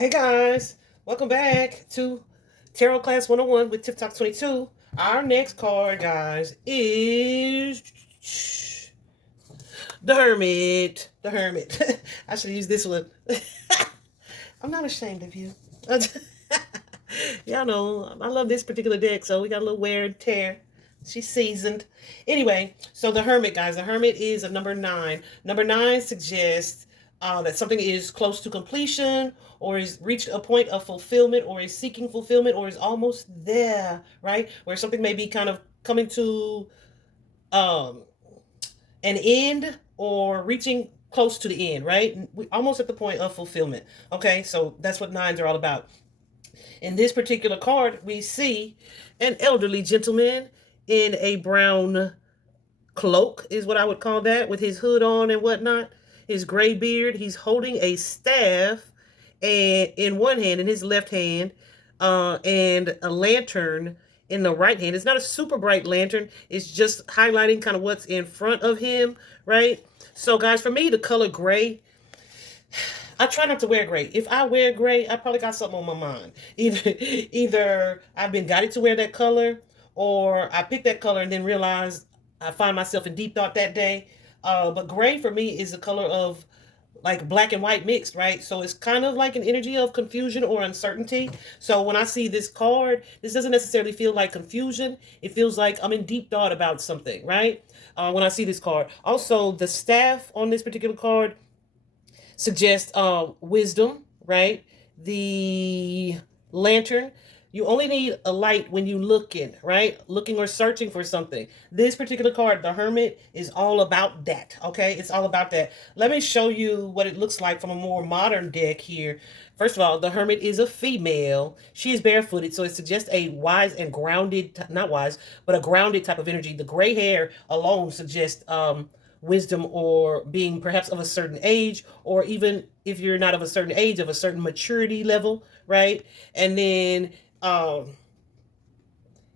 Hey guys, welcome back to Tarot Class 101 with Tip Talk 22. Our next card, guys, is the Hermit. The Hermit. I should use this one. I'm not ashamed of you. Y'all know I love this particular deck, so we got a little wear and tear. She's seasoned. Anyway, so the Hermit, guys, the Hermit is a number 9. Number 9 suggests that something is close to completion, or is reached a point of fulfillment, or is seeking fulfillment, or is almost there, right? Where something may be kind of coming to um, an end or reaching close to the end, right? We almost at the point of fulfillment. Okay, so that's what nines are all about. In this particular card, we see an elderly gentleman in a brown cloak, is what I would call that, with his hood on and whatnot, his gray beard. He's holding a staff and in one hand, in his left hand, and a lantern in the right hand. It's not a super bright lantern. It's just highlighting kind of what's in front of him, right? So, guys, for me, the color gray, I try not to wear gray. If I wear gray, I probably got something on my mind. Either I've been guided to wear that color, or I picked that color and then realized I find myself in deep thought that day. But gray for me is the color of like black and white mixed, right? So it's kind of like an energy of confusion or uncertainty. So when I see this card, this doesn't necessarily feel like confusion. It feels like I'm in deep thought about something, right? When I see this card. Also, the staff on this particular card suggests wisdom, right? The lantern, you only need a light when you looking, right? Looking or searching for something. This particular card, the Hermit, is all about that, okay? It's all about that. Let me show you what it looks like from a more modern deck here. First of all, the Hermit is a female. She is barefooted, so it suggests a wise and grounded, not wise, but a grounded type of energy. The gray hair alone suggests wisdom, or being perhaps of a certain age, or even if you're not of a certain age, of a certain maturity level, right? And then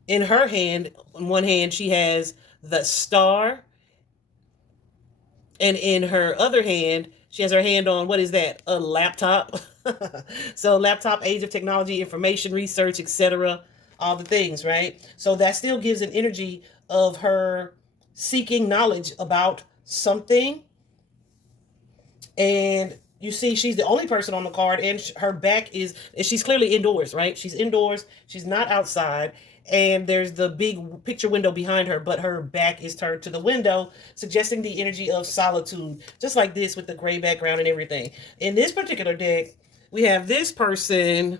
in her hand, on one hand, she has the star, and in her other hand, she has her hand on, what is that? A laptop. So laptop, age of technology, information research, etc. All the things, right? So that still gives an energy of her seeking knowledge about something. And you see she's the only person on the card, and her back is, and she's clearly indoors, right? She's indoors, she's not outside, and there's the big picture window behind her, but her back is turned to the window, suggesting the energy of solitude, just like this with the gray background and everything. In this particular deck, we have this person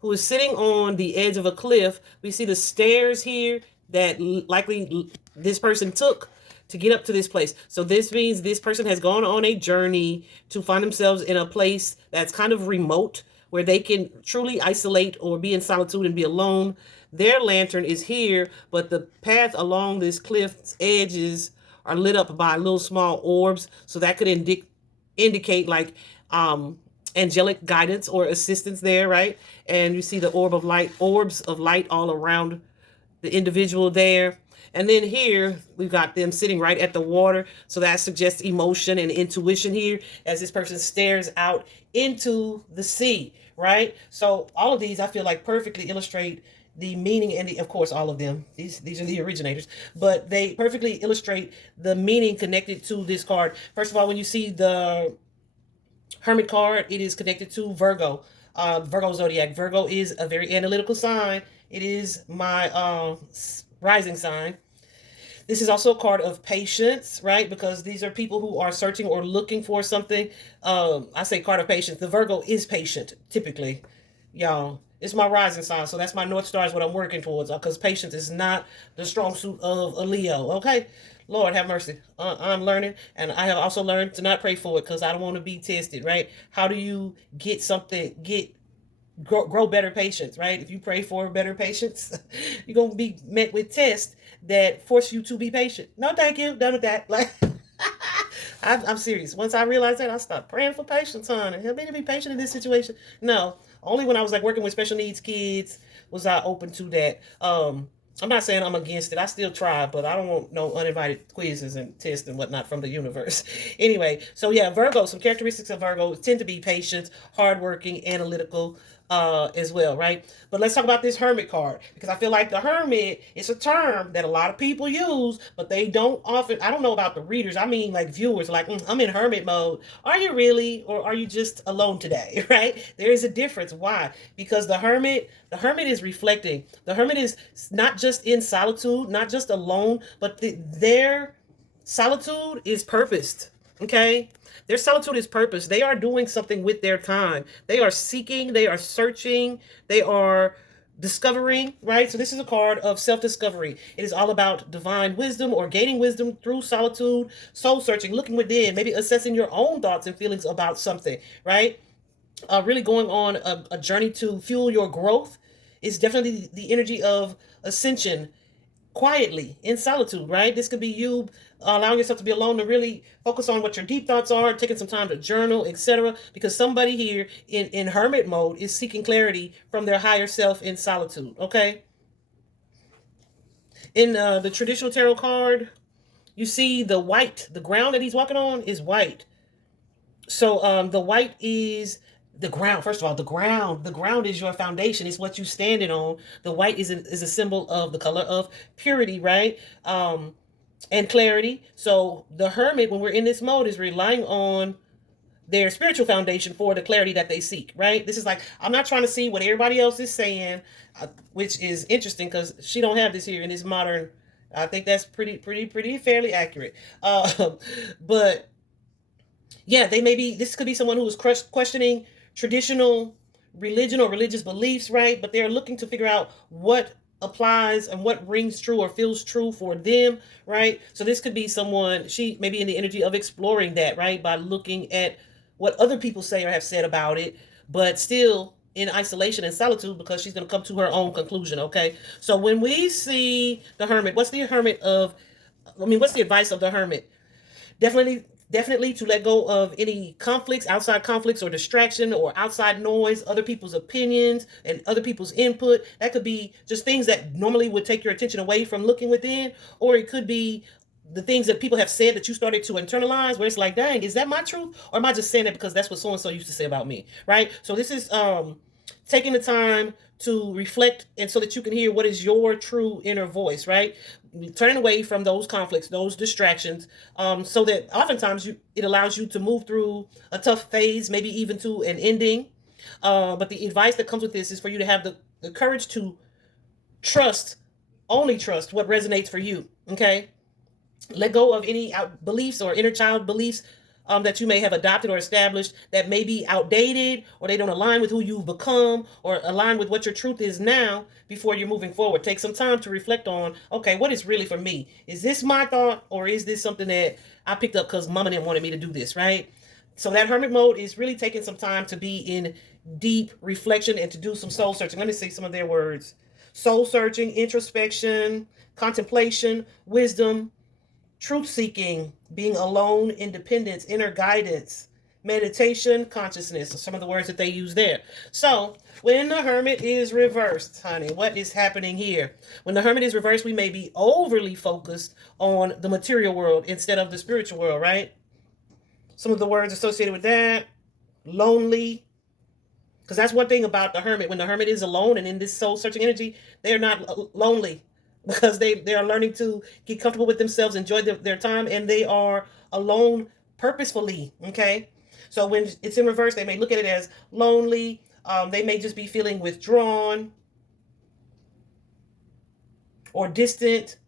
who is sitting on the edge of a cliff. We see the stairs here that likely this person took to get up to this place. So this means this person has gone on a journey to find themselves in a place that's kind of remote, where they can truly isolate or be in solitude and be alone. Their lantern is here, but the path along this cliff's edges are lit up by little small orbs. So that could indicate like angelic guidance or assistance there, right? And you see the orbs of light all around the individual there. And then here we've got them sitting right at the water. So that suggests emotion and intuition here as this person stares out into the sea, right? So all of these I feel like perfectly illustrate the meaning, and of course all of them, these are the originators, but they perfectly illustrate the meaning connected to this card. First of all, when you see the Hermit card, it is connected to Virgo. Virgo zodiac. Virgo is a very analytical sign. It is my rising sign. This is also a card of patience, right? Because these are people who are searching or looking for something. I say card of patience. The Virgo is patient, typically, y'all. It's my rising sign, so that's my North Star, is what I'm working towards. Because patience is not the strong suit of a Leo, okay? Lord have mercy. I'm learning, and I have also learned to not pray for it because I don't want to be tested, right? How do you get something, grow better patience, right? If you pray for better patience, you're gonna be met with tests that force you to be patient. No, thank you. Done with that. Like, I'm serious. Once I realized that, I stopped praying for patience, honey. Help me to be patient in this situation. No, only when I was like working with special needs kids was I open to that. I'm not saying I'm against it. I still try, but I don't want no uninvited quizzes and tests and whatnot from the universe. Anyway, so yeah, Virgo, some characteristics of Virgo tend to be patient, hardworking, analytical, as well, right? But let's talk about this Hermit card because I feel like the Hermit is a term that a lot of people use, but they don't often. I don't know about the readers. I mean, like viewers, like I'm in Hermit mode. Are you really, or are you just alone today? Right? There is a difference. Why? Because the Hermit is reflecting. The Hermit is not just in solitude, not just alone, but their solitude is purposed. Okay? Their solitude is purpose. They are doing something with their time. They are seeking, they are searching, they are discovering, right? So this is a card of self-discovery. It is all about divine wisdom or gaining wisdom through solitude, soul searching, looking within, maybe assessing your own thoughts and feelings about something, right? Really going on a journey to fuel your growth is definitely the energy of ascension quietly in solitude, right? This could be you allowing yourself to be alone to really focus on what your deep thoughts are, taking some time to journal, etc. Because somebody here in hermit mode is seeking clarity from their higher self in solitude, okay? In the traditional tarot card, you see the ground that he's walking on is white. So the white is the ground. First of all, the ground is your foundation. It's what you standing on. The white is a symbol of the color of purity, right? And clarity. So the hermit, when we're in this mode, is relying on their spiritual foundation for the clarity that they seek, right? This is like, I'm not trying to see what everybody else is saying, which is interesting because she don't have this here in this modern. I think that's pretty fairly accurate. But yeah, they may be, this could be someone who is questioning traditional religion or religious beliefs, right? But they're looking to figure out what applies and what rings true or feels true for them, right? So this could be someone, she may be in the energy of exploring that, right? By looking at what other people say or have said about it, but still in isolation and solitude because she's going to come to her own conclusion, okay? So when we see the hermit, what's the advice of the hermit? Definitely to let go of any conflicts, outside conflicts or distraction or outside noise, other people's opinions and other people's input. That could be just things that normally would take your attention away from looking within, or it could be the things that people have said that you started to internalize where it's like, dang, is that my truth, or am I just saying that because that's what so and so used to say about me, right? So this is taking the time to reflect and so that you can hear what is your true inner voice, right? Turning away from those conflicts, those distractions, so that oftentimes it allows you to move through a tough phase, maybe even to an ending. But the advice that comes with this is for you to have the courage to trust, only trust what resonates for you, okay? Let go of any beliefs or inner child beliefs that you may have adopted or established that may be outdated or they don't align with who you've become or align with what your truth is now before you're moving forward. Take some time to reflect on, okay, what is really for me? Is this my thought or is this something that I picked up because mama didn't want me to do this, right? So that hermit mode is really taking some time to be in deep reflection and to do some soul searching. Let me see some of their words. Soul searching, introspection, contemplation, wisdom, truth seeking, being alone, independence, inner guidance, meditation, consciousness. So some of the words that they use there. So when the hermit is reversed, honey, what is happening here? When the hermit is reversed, we may be overly focused on the material world instead of the spiritual world, right? Some of the words associated with that: lonely. Because that's one thing about the hermit. When the hermit is alone and in this soul searching energy, they're not lonely because they are learning to get comfortable with themselves, enjoy their time, and they are alone purposefully. Okay, so when it's in reverse, they may look at it as lonely. They may just be feeling withdrawn or distant,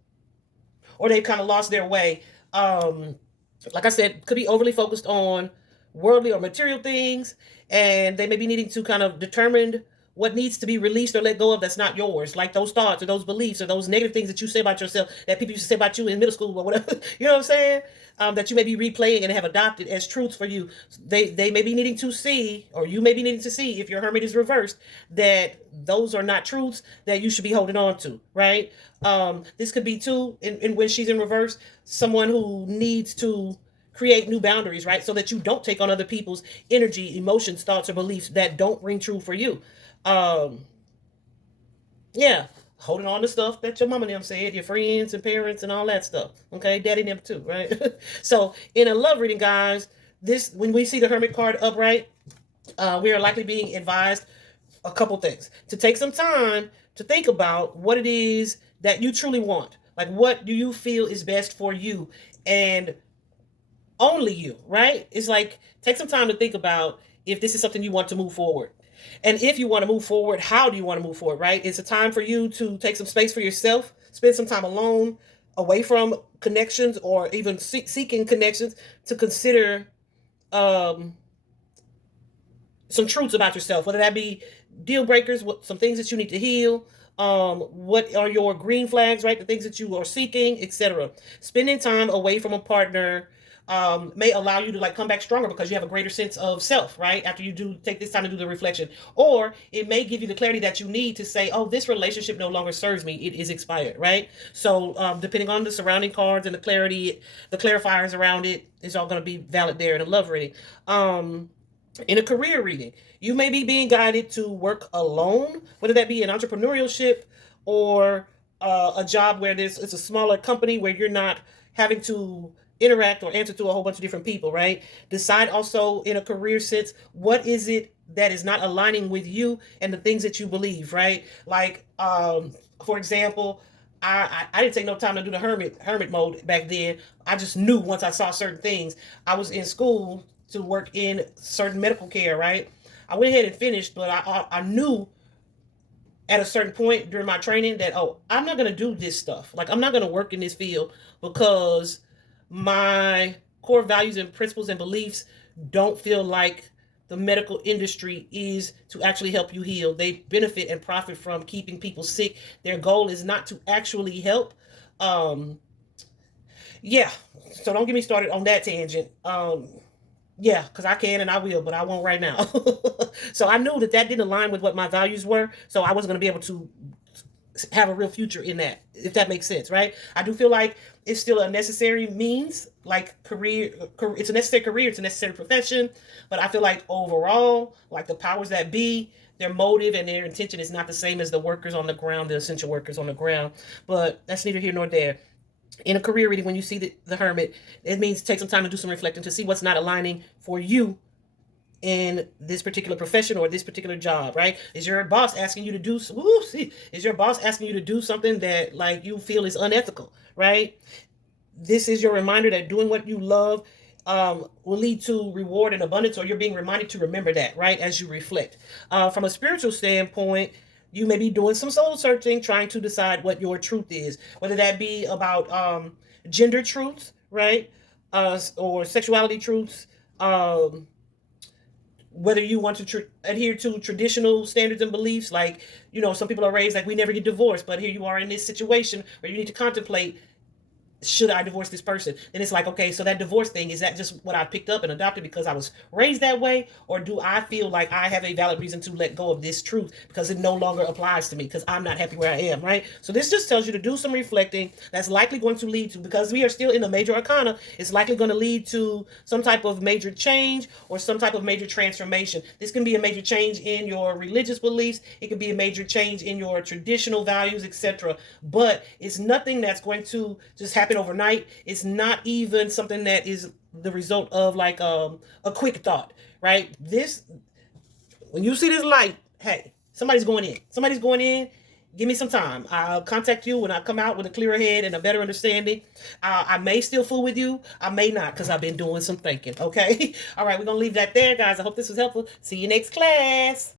or they've kind of lost their way. Like I said, could be overly focused on worldly or material things, and they may be needing to kind of determine what needs to be released or let go of that's not yours, like those thoughts or those beliefs or those negative things that you say about yourself that people used to say about you in middle school or whatever. You know what I'm saying? That you may be replaying and have adopted as truths for you. They may be needing to see, or you may be needing to see, if your hermit is reversed, that those are not truths that you should be holding on to, right? This could be too, in when she's in reverse, someone who needs to create new boundaries, right? So that you don't take on other people's energy, emotions, thoughts, or beliefs that don't ring true for you. Um, yeah. holding on to stuff that your mama and them said, your friends and parents and all that stuff. Okay, daddy and them too, right? So in a love reading, guys, this when we see the Hermit card upright, we are likely being advised a couple things to take some time to think about what it is that you truly want. Like, what do you feel is best for you and only you, right? It's like, take some time to think about if this is something you want to move forward. And if you want to move forward, how do you want to move forward, right? It's a time for you to take some space for yourself, spend some time alone, away from connections or even seeking connections, to consider um, some truths about yourself, whether that be deal breakers, some things that you need to heal, what are your green flags, right? The things that you are seeking, etc. Spending time away from a partner may allow you to like come back stronger because you have a greater sense of self, right? After you do take this time to do the reflection, or it may give you the clarity that you need to say, oh, this relationship no longer serves me. It is expired, right? So depending on the surrounding cards and the clarity, the clarifiers around it, it's all going to be valid there in a love reading. In a career reading, you may be being guided to work alone, whether that be an entrepreneurship or a job where it's a smaller company where you're not having to interact or answer to a whole bunch of different people, right? Decide also in a career sense, what is it that is not aligning with you and the things that you believe, right? Like, for example, I didn't take no time to do the hermit mode back then. I just knew once I saw certain things. I was in school to work in certain medical care, right? I went ahead and finished, but I knew at a certain point during my training that, oh, I'm not going to do this stuff. Like, I'm not going to work in this field because my core values and principles and beliefs don't feel like the medical industry is to actually help you heal. They benefit and profit from keeping people sick. Their goal is not to actually help. Yeah, so don't get me started on that tangent. Yeah, because I can and I will, but I won't right now. So I knew that that didn't align with what my values were, so I wasn't going to be able to have a real future in that, if that makes sense, right? I do feel like it's still a necessary means, like career, it's a necessary career, it's a necessary profession, but I feel like overall, like the powers that be, their motive and their intention is not the same as the workers on the ground, the essential workers on the ground, but that's neither here nor there. In a career reading, when you see the hermit, it means take some time to do some reflecting to see what's not aligning for you in this particular profession or this particular job, right? Is your boss asking you to do, is your boss asking you to do something that like you feel is unethical, right? This is your reminder that doing what you love will lead to reward and abundance, or you're being reminded to remember that, right, as you reflect. From a spiritual standpoint, you may be doing some soul searching, trying to decide what your truth is, whether that be about gender truths, right, or sexuality truths, whether you want to adhere to traditional standards and beliefs, like, you know, some people are raised like we never get divorced, but here you are in this situation where you need to contemplate, should I divorce this person? Then it's like, okay, so that divorce thing, is that just what I picked up and adopted because I was raised that way? Or do I feel like I have a valid reason to let go of this truth because it no longer applies to me because I'm not happy where I am, right? So this just tells you to do some reflecting. That's likely going to lead to, because we are still in the major arcana, it's likely going to lead to some type of major change or some type of major transformation. This can be a major change in your religious beliefs. It could be a major change in your traditional values, etc. But it's nothing that's going to just happen overnight. It's not even something that is the result of like a quick thought, right? This, when you see this light, hey, somebody's going in. Somebody's going in. Give me some time. I'll contact you when I come out with a clearer head and a better understanding. I may still fool with you. I may not, because I've been doing some thinking. Okay. All right. We're going to leave that there, guys. I hope this was helpful. See you next class.